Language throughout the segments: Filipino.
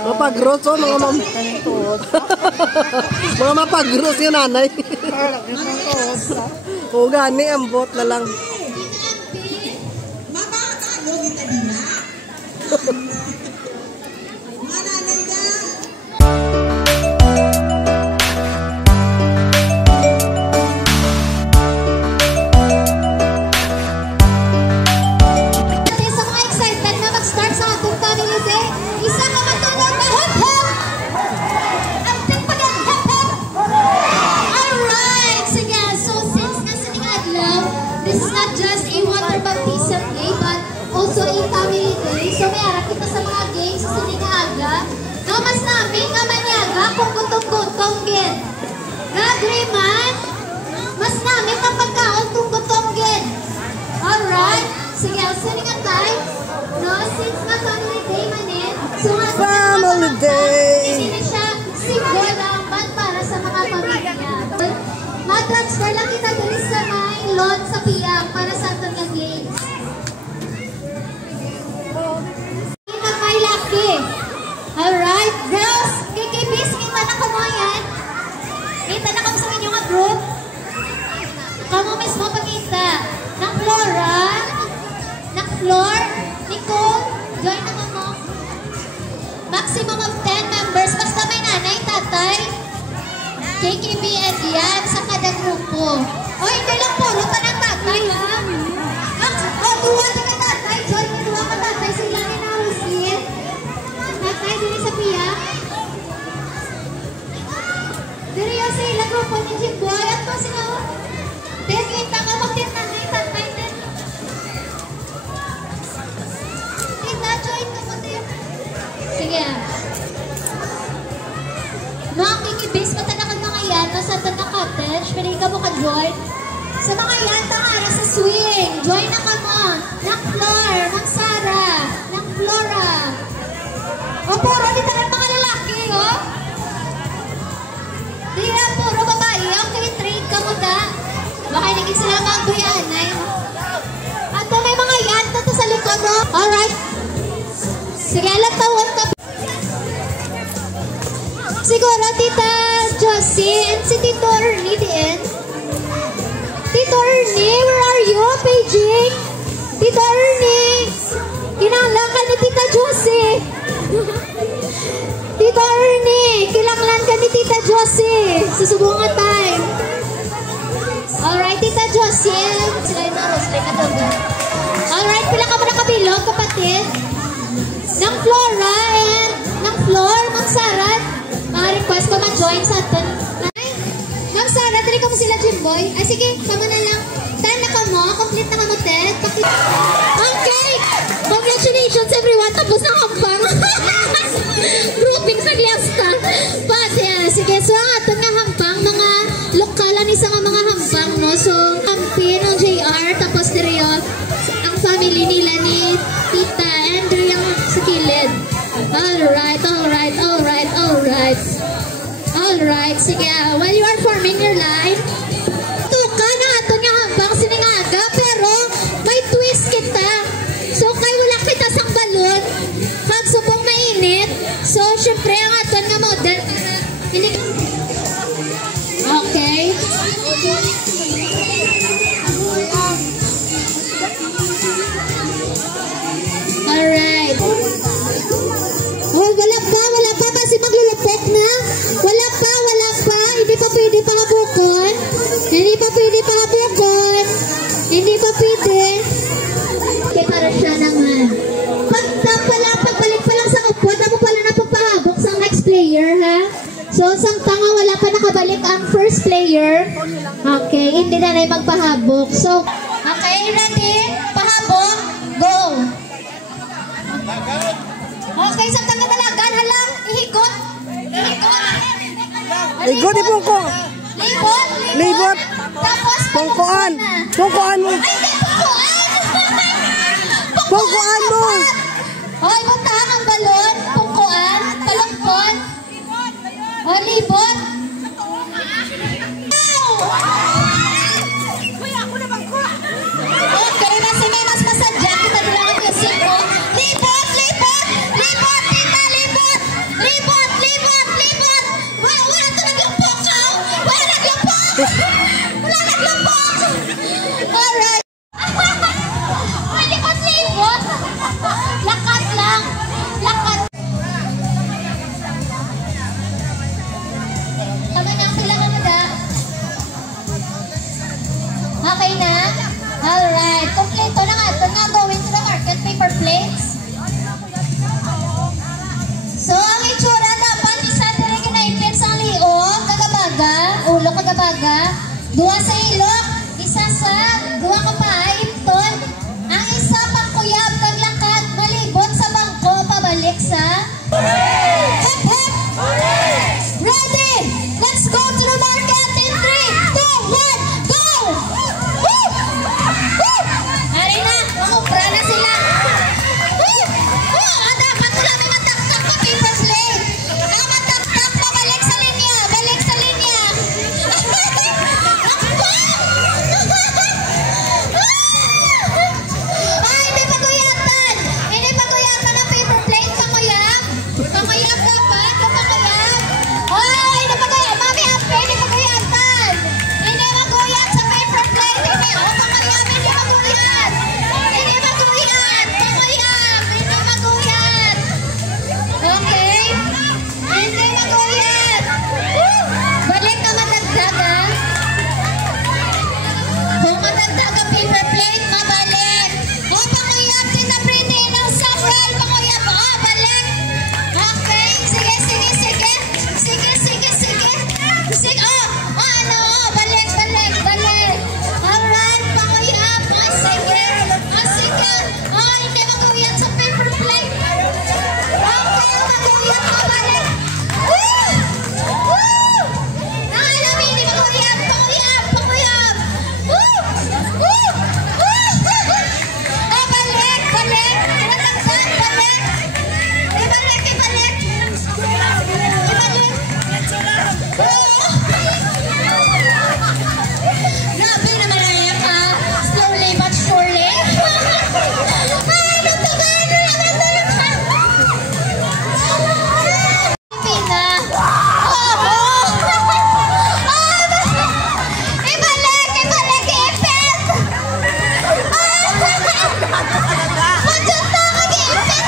Mapag-gross o mga mam... mga mapag-gross yung nanay. O gani, ambot na lang. Kung gutong-gutong gin. Nagriman, mas namin ang pagkaon kung gutong gin. Alright? Sige, siningan tayo. No, since nga family day manin, so nga family day! Hindi siya single lang, but para sa mga pamilya. Mag-transfer lang kita dali sa may loan sa piyang para sa atin nga games. Kita may laki. Alright, girls, kikibis, kita na kamo yan. Kita na kamo sa inyong group. Kamu mismo pakita. Ng Flora, ng Flor, Nicole, join na kamo. Maximum of 10 members, basta may nanay, tatay, KKB and yan sa kada grupo. O, hindi lang po, luta ng tatay, ha? O, duwa ka tatay, join mo duwa ka tatay, sila rin na husin. Tatay, dili sa piya. Dili yung sa ilang grupo ni Jimboy. At po sila o. Dili, kita ka magtinta na yung tatay din. Kita, join ka mo din. Sige. Mga kikibis, matanakan mga yan. Nasa Tana Cottage. Pwede ka mo ka-join. Sa mga yan, tangara sa swing. Join na ka mo. Ng Flor, ng Sarah, ng Flora. O, puro, dito ng mga lalaki, o. Di na, puro babae. Okay, trade ka mo da. Baka naging sila mga buyanay. At may mga yan, tato sa likod, o. Alright. Sige, alam tawon ka. Siguro, Tita Josie and si Tito Ernie din. Tito Ernie, where are you? Paging? Tito Ernie. Kinanglan ka ni Tita Josie. Tito Ernie, kinanglan ka ni Tita Josie. Susubungan tayo. Alright, Tita Josie. Sila yung naros, like adobo. Alright, pila ka mo na kabilog, kapatid. Ng Flora and ng Flor, Mang Sarat. Mga request ko ma-join sa atin. Ay, Mang Sarat, dali ka mo sila, Jimboy. Ay, sige, kamo na lang. Tan na ka mo, complete na ka mo, Ted. Okay! Congratulations, everyone. Tapos na kampang. Grouping sa Gliasta. Pati, sige, so ang atin nga hampang, mga lokalan isa nga mga hampang, no? So, kampi ng JR, tapos nila ang family nila ni Tita Andrew yung sa kilid. Alright, alright, alright, alright. Alright, sige, while you are forming your line, tuka na ato nga hampang siningaga, pero may twist kita. So, kay wala kita sang balon, kag subong mainit, so, syempre, ang aton nga model, hindi. Okay. Alright. Oh, wala pa, kasi maglulupok na. Wala pa, hindi pa pwede pakabukon. Hindi pa pwede pakabukon. Hindi pa pwede. Okay, para siya naman. Pagbalik pa lang sa upot, ako pala na pagpahabok sa next player, ha? So, sang tanga, wala pa nakabalik ang first player. Okay, hindi na rin magpahabok. So, okay, ready? Pahabok? Go! Okay, sang tanga dalagan, halang, ihigot. Igot, ipungko. Libot. Libot. Tapos, pungkuan. Pungkuan mo. Ay, hindi, pungkuan. Pungkuan mo. Hoy, butang ang balon. Pungkuan. Palungkon. O, libot. Okay, mas masadya. Kita dula ang music ko. Libot, libot, libot, libot. Duha sa ilok, isa sa duha ka pa imton. Ang isa pang kuyab naglakad malibot sa bangko pabalik sa hep hep. Ready? Let's go to the market in 3, 2, 1, go! Woo! Woo! Ari na, makumpra na sila. Woo! Woo! Ada, patula may mataktak na paper plate. Ang mataktak na balik sa linya. Balik sa linya. Ay, hindi paguyatan. Hindi paguyatan ang paper plate. Panguyap. Panguyap dapat. Panguyap. Oh, hindi paguyap. Mami, happy. Hindi paguyatan. Hindi maguyat sa paper plate. Hindi. Oh, panguyap. Hindi maguyat. Hindi maguyat. Panguyap. Hindi maguyat. Okay? Hindi maguyat. Balik ka matagdag, ha? Kung matagdag ang paper plate, mabalik. O, panguyap, Tita Pretty, ng saffron, panguyap. O, balik. Okay, sige, sige, sige. Sige, sige, sige. Sige, ano, balik, balik, balik. Alright, panguyap. O, sige. O, sige. O, hindi maguyat sa paper plate. Okay, maguyat, mabalik. Woo! Woo! Nakalamin, hindi maguyat, panguyap, panguyap. Woo! Woo! Woo! Oh, balik, balik. Matagdag, balik. Ibalik, ibalik. Ibalik. Oh! Grabe naman na yan, ha? Slowly but surely. Ay, nagtagal na naman talaga. Pina. Oh! Ibalik, ibalik, ipit. Madyan na mag-ipit.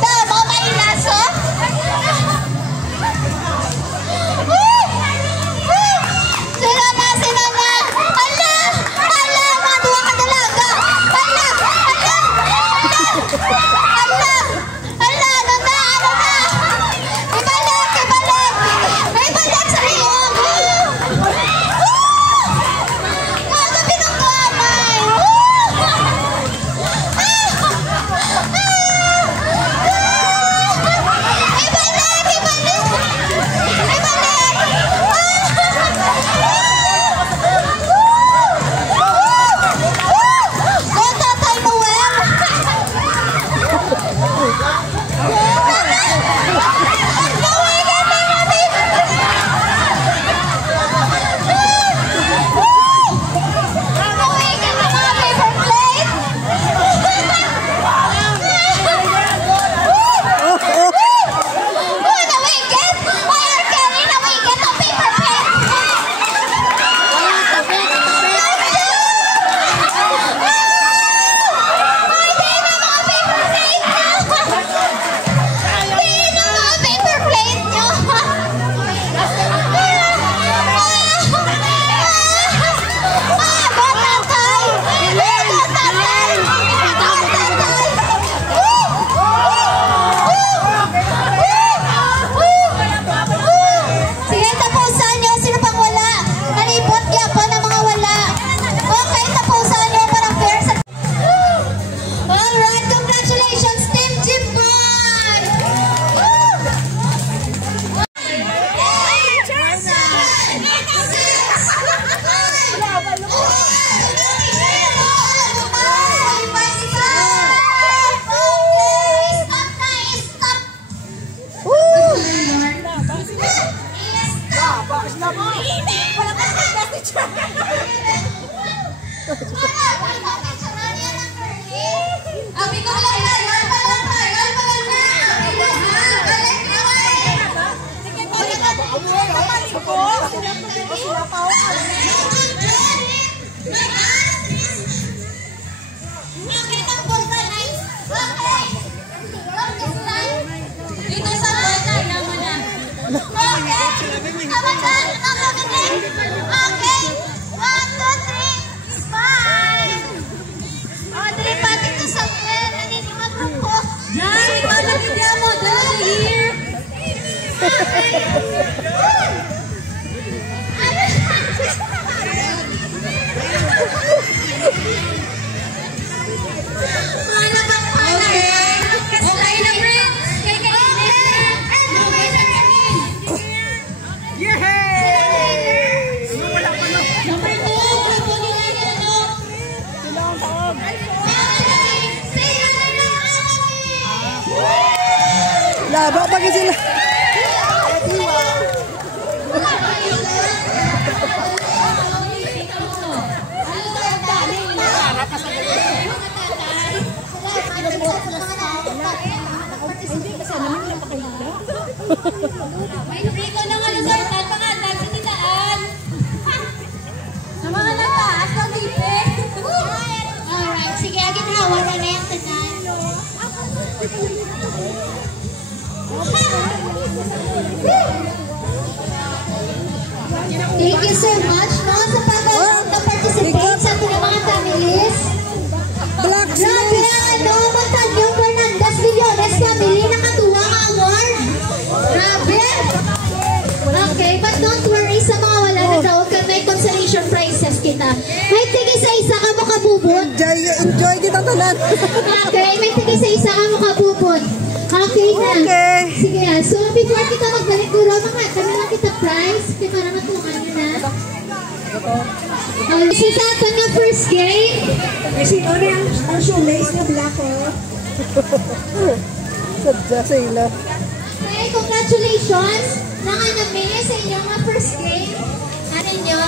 Tama, may laso. Sila na, sila na. Ala! Ala! Maduwa ka dalaga. Ala! Ala! Ala! Ala! Ano na? Ano na? Ibalik! Ibalik! Ibalik sa iyong! Mga pinagkamay! Ibalik! Ibalik! Go, Tatay Noel! Nawigan na namin! Nawigan na mga paper plate! Nawigan! Why are Kelly nawigan ng paper plate? Ay, di na mga paper plate nyo! Di na mga paper plate nyo! Go, Tatay! Go, Tatay! Go, Tatay! Sige, tapusan nyo. Sino pang wala? Nalipot kaya po ng mga wala. Okay, tapusan nyo. Parang fair sa... Alright, congratulations, Team Jimboy! Abi ko lang na, Okay. Laba pa kasi sila. May rito na nga na sir, pangalan sa titaan. Sa mga nataas ng tipe. Alright, sige, agad hawa na na yung titan. Thank you so much, no, sa pag-participate sa ating mga families. Black Grabe Seals. ang ano, Montaño Fernandez Villones family, nakatuwa ang award. Grabe! Okay, but don't worry sa mga wala na daw, kaya may consolation prizes kita. May tigi sa isa ka mo kabubot. Enjoy kita tanan. Okay, may tigi sa isa ka mo kabubot. Okay na. Okay. Sige, so before kita magbalik duro, mga kami lang kita prize, kaya para matungan nyo na. This is atin nga first game. Kasi ano ang shoelace na black oh. Sadya sila. Okay, congratulations! Nanganami sa inyong mga first game. Ano nyo?